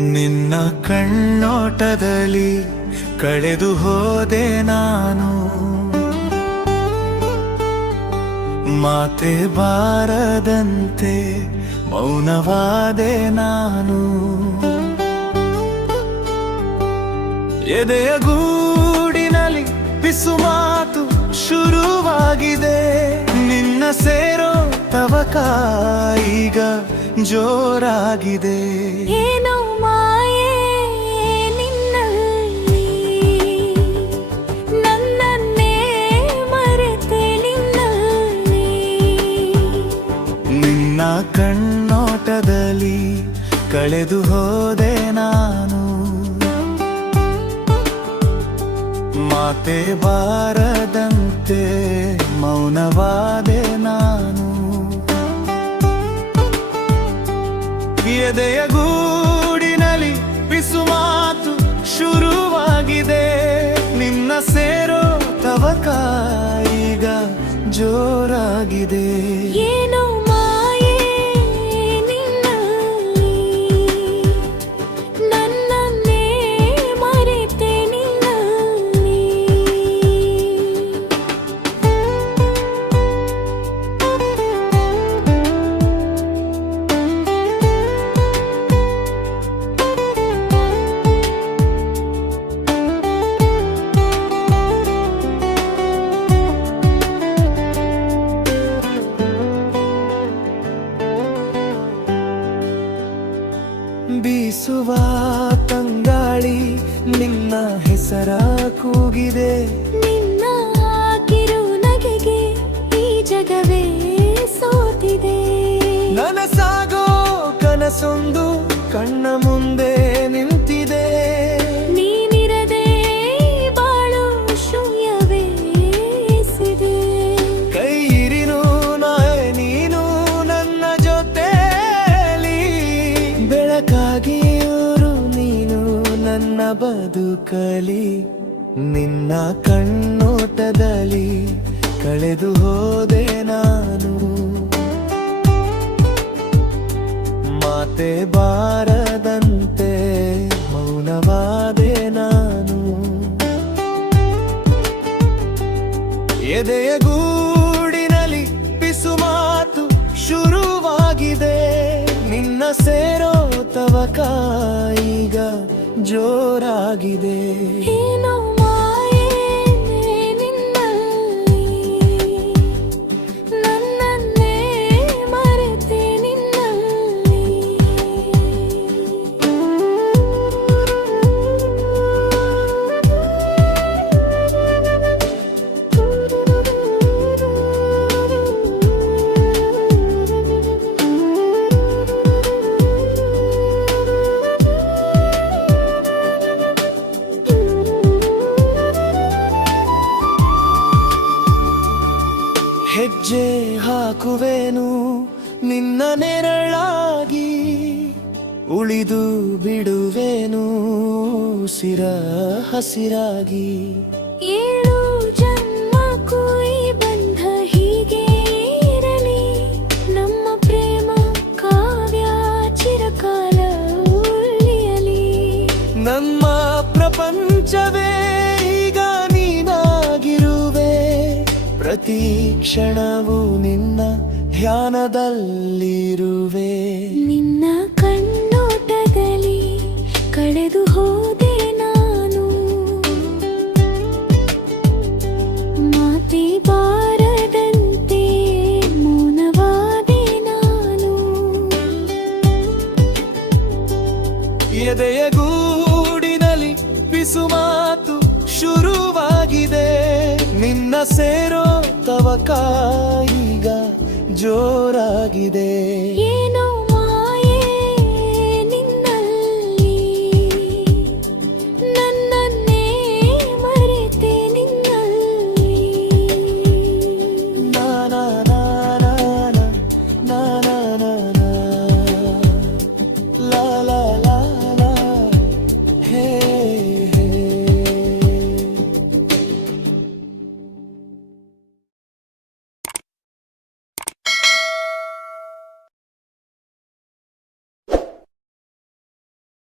ನಿನ್ನ ಕಣ್ಣೋಟದಲ್ಲಿ ಕಳೆದು ಹೋದೆ ನಾನು. ಮಾತೆ ಬಾರದಂತೆ ಮೌನವಾದೆ ನಾನು. ಎದೆಯ ಗೂಡಿನಲ್ಲಿ ಬಿಸು ಮಾತು ಶುರುವಾಗಿದೆ. ನಿನ್ನ ಸೇರೋ ತವಕ ಈಗ ಜೋರಾಗಿದೆ. ಏನೋ ಕಣ್ಣೋಟದಲ್ಲಿ ಕಳೆದು ಹೋದೆ ನಾನು. ಮಾತೆ ಬಾರದಂತೆ ಮೌನವಾದೆ ನಾನು. ಎದೆಯ ಗೂಡಿನಲ್ಲಿ ಬಿಸು ಮಾತು ಶುರುವಾಗಿದೆ. ನಿನ್ನ ಸೇರೋ ತವಕ ಈಗ ಜೋರಾಗಿದೆ. ಏನೋ ಬೀಸುವ ತಂಗಾಳಿ ನಿನ್ನ ಹೆಸರ ಕೂಗಿದೆ. ನಿನ್ನ ಕಿರು ನಗೆಗೆ ಈ ಜಗವೇ ಸೋತಿದೆ. ನನಸಾಗೋ ಕನಸೊಂದು ಕಣ್ಣ ಮುಂದೆ ನನ್ನ ಬದುಕಲಿ, ನಿನ್ನ ಕಣ್ಣೋಟದಲ್ಲಿ ಕಳೆದು ಹೋದೆ ನಾನು. ಮಾತೆ ಬಾರದಂತೆ ಮೌನವಾದೆ ನಾನು. ಎದೆಯ ಗೂಡಿನಲ್ಲಿ ಪಿಸು ಮಾತು ಶುರುವಾಗಿದೆ, ನಿನ್ನ ಸೇರೋ ತವಕ ಈಗ ಜೋರಾಗಿದೆ. ಹೆಜ್ಜೆ ಹಾಕುವೆನು ನಿನ್ನ ನೆರಳಾಗಿ ಉಳಿದು ಬಿಡುವೆನು ಸಿರ ಹಸಿರಾಗಿ ಪ್ರತಿ ಕ್ಷಣವು ನಿನ್ನ ಧ್ಯಾನದಲ್ಲಿರುವೆ. ನಿನ್ನ ಕಣ್ಣೋಟದಲ್ಲಿ ಕಳೆದು ಹೋದೆ ನಾನು. ಮಾತಿ ಬಾರದಂತೆ ಮೌನವಾದೆ ನಾನು. ಎದೆಯ ಗೂಡಿನಲ್ಲಿ ಪಿಸು ಮಾತು ಶುರುವಾಗಿದೆ. ನಿನ್ನ ಸೇರೋ ತವಕ ಈಗ ಜೋರಾಗಿದೆ.